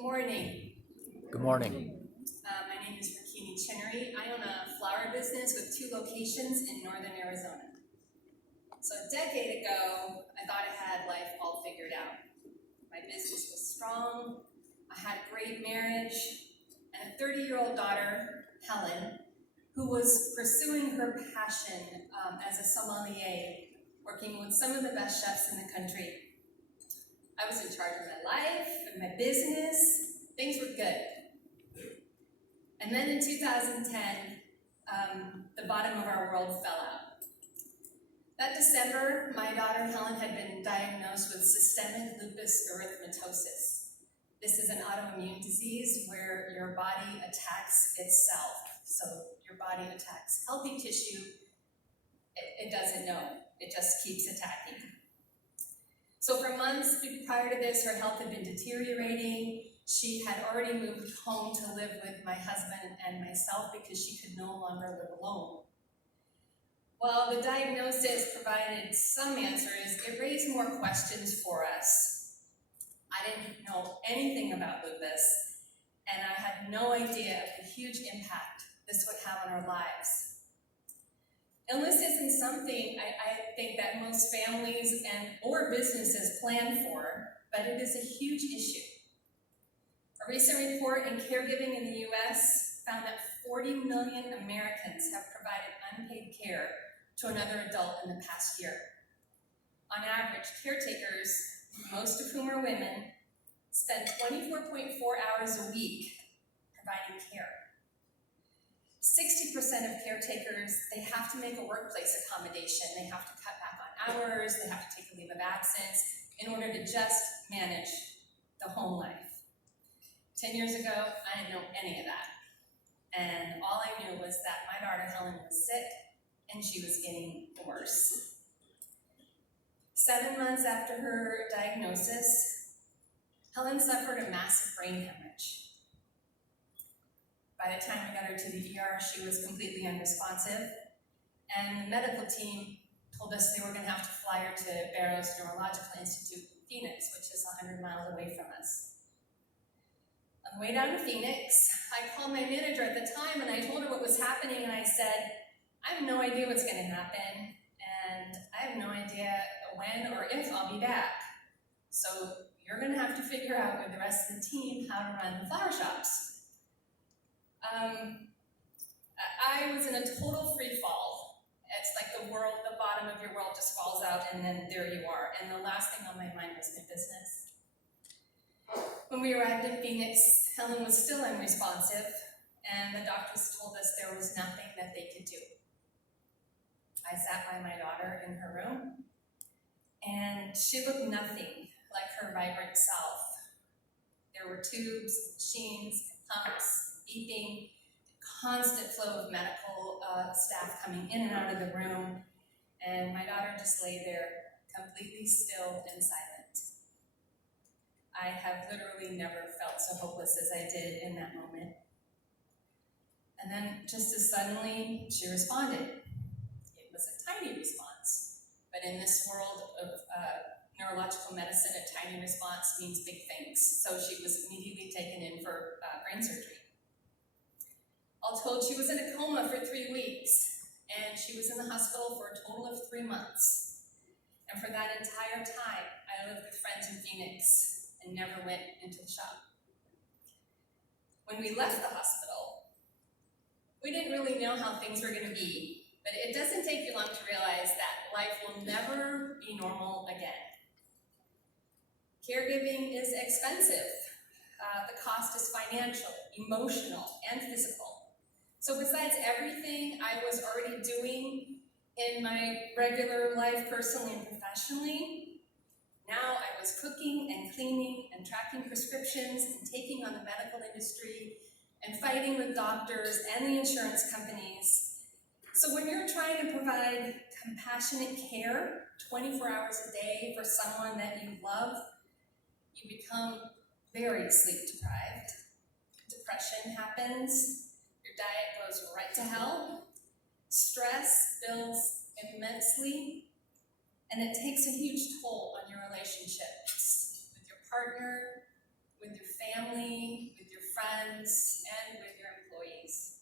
Good morning. Good morning. My name is Rakini Chinnery. I own a flower business with 2 locations in northern Arizona. So a decade ago, I thought I had life all figured out. My business was strong, I had a great marriage, and a 30-year-old daughter, Helen, who was pursuing her passion as a sommelier, working with some of the best chefs in the country. I was in charge of my life and my business. Things were good. And then in 2010, the bottom of our world fell out. That December, my daughter Helen had been diagnosed with systemic lupus erythematosus. This is an autoimmune disease where your body attacks itself. So your body attacks healthy tissue. It doesn't know. It just keeps attacking. So for months prior to this, her health had been deteriorating. She had already moved home to live with my husband and myself because she could no longer live alone. While the diagnosis provided some answers, it raised more questions for us. I didn't know anything about lupus, and I had no idea of the huge impact this would have on our lives. Illness isn't something I think that most families or businesses plan for, but it is a huge issue. A recent report in caregiving in the US found that 40 million Americans have provided unpaid care to another adult in the past year. On average, caretakers, most of whom are women, spend 24.4 hours a week providing care. 60% of caretakers, they have to make a workplace accommodation. They have to cut back on hours, they have to take a leave of absence in order to just manage the home life. 10 years ago, I didn't know any of that. And all I knew was that my daughter Helen was sick and she was getting worse. 7 months after her diagnosis, Helen suffered a massive brain hemorrhage. By the time we got her to the ER, she was completely unresponsive, and the medical team told us they were going to have to fly her to Barrows Neurological Institute in Phoenix, which is 100 miles away from us. On the way down to Phoenix, I called my manager at the time and I told her what was happening, and I said, I have no idea what's going to happen, and I have no idea when or if I'll be back. So you're going to have to figure out with the rest of the team how to run the flower shops. I was in a total free fall. It's like the bottom of your world just falls out and then there you are. And the last thing on my mind was my business. When we arrived in Phoenix, Helen was still unresponsive, and the doctors told us there was nothing that they could do. I sat by my daughter in her room, and she looked nothing like her vibrant self. There were tubes, machines, pumps, beeping, constant flow of medical staff coming in and out of the room, and my daughter just lay there completely still and silent. I have literally never felt so hopeless as I did in that moment. And then just as suddenly, she responded. It was a tiny response, but in this world of neurological medicine, a tiny response means big things. So she was immediately taken in for brain surgery. All told, she was in a coma for 3 weeks, and she was in the hospital for a total of 3 months. And for that entire time, I lived with friends in Phoenix and never went into the shop. When we left the hospital, we didn't really know how things were going to be, but it doesn't take you long to realize that life will never be normal again. Caregiving is expensive. The cost is financial, emotional, and physical. So besides everything I was already doing in my regular life, personally and professionally, now I was cooking and cleaning and tracking prescriptions and taking on the medical industry and fighting with doctors and the insurance companies. So when you're trying to provide compassionate care 24 hours a day for someone that you love, you become very sleep deprived. Depression happens. Your diet goes right to hell. Stress builds immensely, and it takes a huge toll on your relationships with your partner, with your family, with your friends, and with your employees.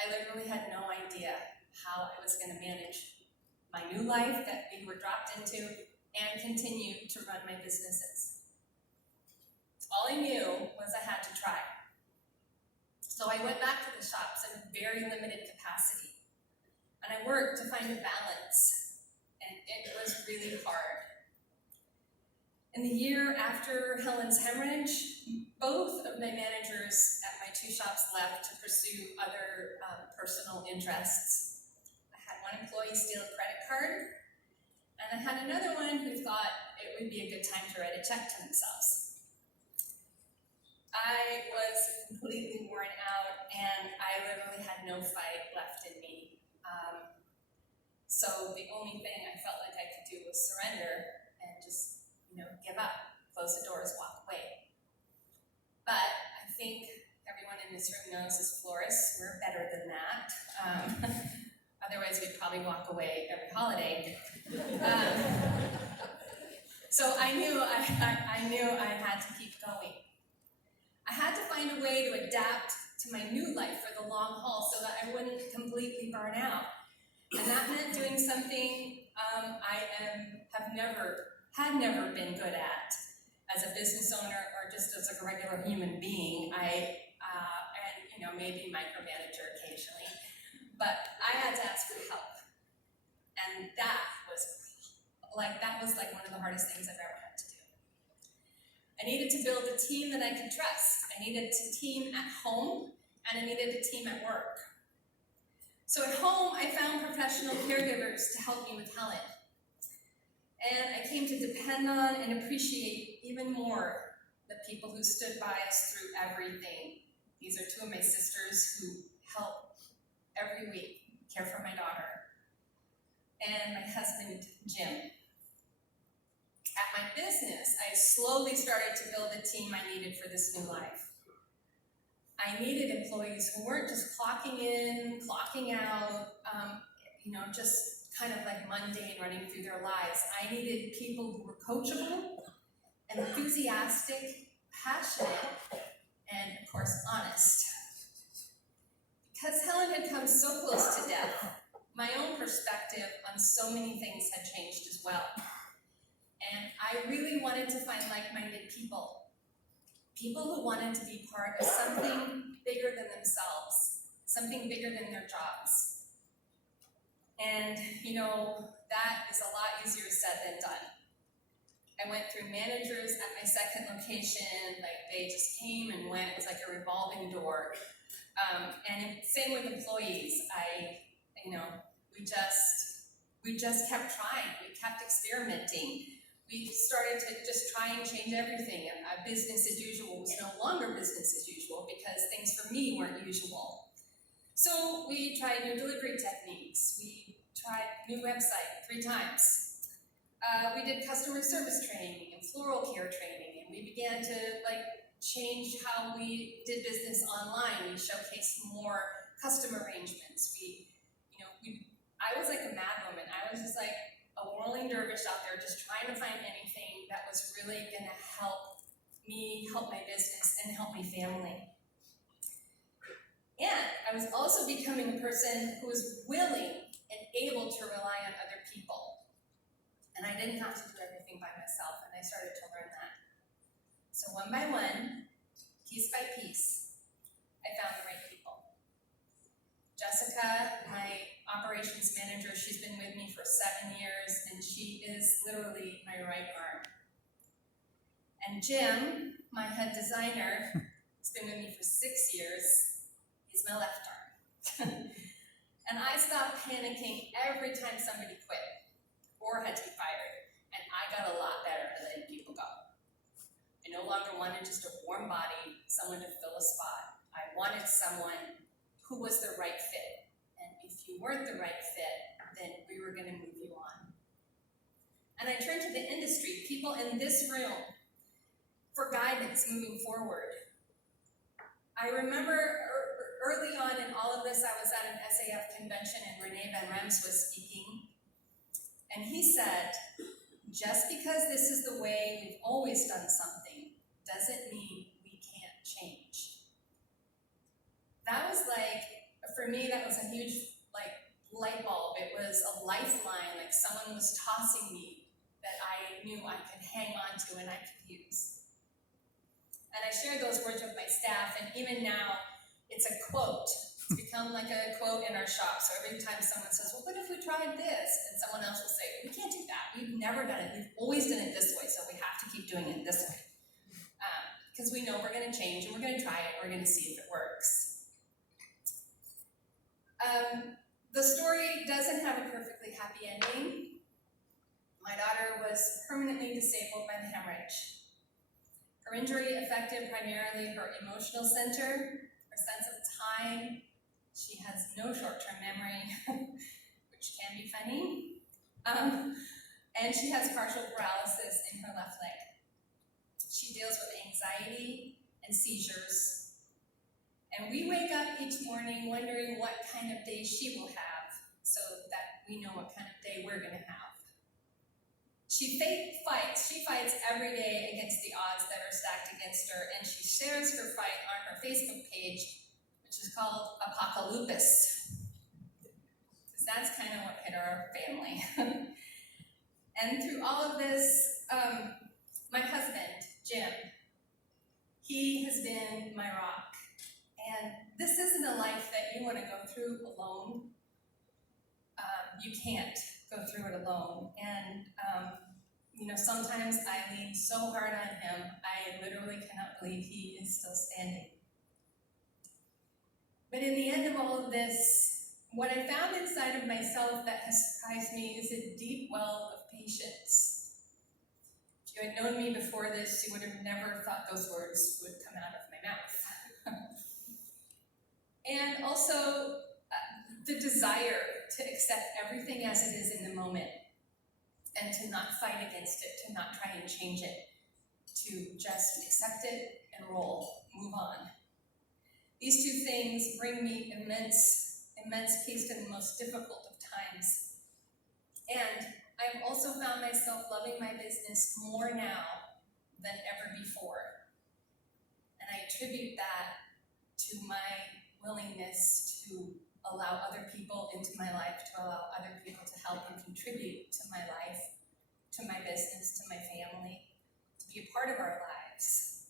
I literally had no idea how I was going to manage my new life that we were dropped into and continue to run my businesses. All I knew was I had to try. So I went back to the shops in very limited capacity, and I worked to find a balance, and it was really hard. In the year after Helen's hemorrhage, both of my managers at my two shops left to pursue other personal interests. I had one employee steal a credit card, and I had another one who thought it would be a good time to write a check to themselves. I was completely worn out, and I literally had no fight left in me. So the only thing I felt like I could do was surrender and just give up, close the doors, walk away. But I think everyone in this room knows as florists, we're better than that. Otherwise, we'd probably walk away every holiday. So I knew I had to keep going. I had to find a way to adapt to my new life for the long haul so that I wouldn't completely burn out. And that meant doing something had never been good at as a business owner or just as a regular human being. And maybe micromanager occasionally, but I had to ask for help. And that was like one of the hardest things I've ever had to do. I needed to build a team that I could trust. I needed a team at home, and I needed a team at work. So at home, I found professional caregivers to help me with Helen. And I came to depend on and appreciate even more the people who stood by us through everything. These are two of my sisters who help every week care for my daughter. And my husband, Jim. At my business, I slowly started to build the team I needed for this new life. I needed employees who weren't just clocking in, clocking out, just kind of like mundane running through their lives. I needed people who were coachable, enthusiastic, passionate, and of course, honest. Because Helen had come so close to death, my own perspective on so many things had changed as well. And I really wanted to find like-minded people. People who wanted to be part of something bigger than themselves, something bigger than their jobs. And, that is a lot easier said than done. I went through managers at my second location, they just came and went. It was like a revolving door. And same with employees. We just kept trying. We kept experimenting. We started to just try and change everything. And business as usual was no longer business as usual because things for me weren't usual. So we tried new delivery techniques. We tried new website 3 times. We did customer service training and floral care training, and we began to change how we did business online. We showcased more custom arrangements. I was like a mad woman. I was just like a whirling dervish out there, just trying to find anything that was really going to help me, help my business, and help my family. And I was also becoming a person who was willing and able to rely on other people. And I didn't have to do everything by myself, and I started to learn that. So one by one, piece by piece, I found the right people. Jessica, my operations manager, she's been with me for 7 years, and she is literally my right arm. And Jim, my head designer, has been with me for 6 years. He's my left arm. And I stopped panicking every time somebody quit or had to be fired. And I got a lot better at letting people go. I no longer wanted just a warm body, someone to fill a spot. I wanted someone who was the right fit. And if you weren't the right fit, then we were going to move you on. And I turned to the industry, people in this room, for guidance moving forward. I remember early on in all of this, I was at an SAF convention and Renee Van Rems was speaking. And he said, just because this is the way we've always done something doesn't mean we can't change. That was like, for me, that was a huge light bulb. It was a lifeline, like someone was tossing me that I knew I could hang on to and I could use. And I shared those words with my staff, and even now, it's a quote. It's become like a quote in our shop. So every time someone says, well, what if we tried this? And someone else will say, we can't do that. We've never done it. We've always done it this way, so we have to keep doing it this way. Because we know we're going to change, and we're going to try it. We're going to see if it works. The story doesn't have a perfectly happy ending. My daughter was permanently disabled by the hemorrhage. Her injury affected primarily her emotional center, her sense of time. She has no short-term memory, which can be funny. And she has partial paralysis in her left leg. She deals with anxiety and seizures. And we wake up each morning wondering what kind of day she will have so that we know what kind of day we're going to have. She fights every day against the odds that are stacked against her, and she shares her fight on her Facebook page, which is called Apocalypse, because that's kind of what hit our family. And through all of this, my husband, Jim, he has been my rock. And this isn't a life that you want to go through alone. You can't go through it alone. And sometimes I lean so hard on him, I literally cannot believe he is still standing. But in the end of all of this, what I found inside of myself that has surprised me is a deep well of patience. If you had known me before this, you would have never thought those words would come out of my mouth. And also the desire to accept everything as it is in the moment and to not fight against it, to not try and change it, to just accept it and roll, move on. These two things bring me immense peace in the most difficult of times. And I've also found myself loving my business more now than ever before. And I attribute that to my willingness to allow other people into my life, to allow other people to help and contribute to my life, to my business, to my family, to be a part of our lives.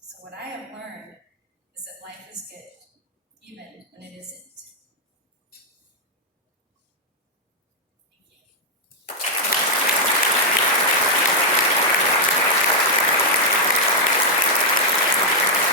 So what I have learned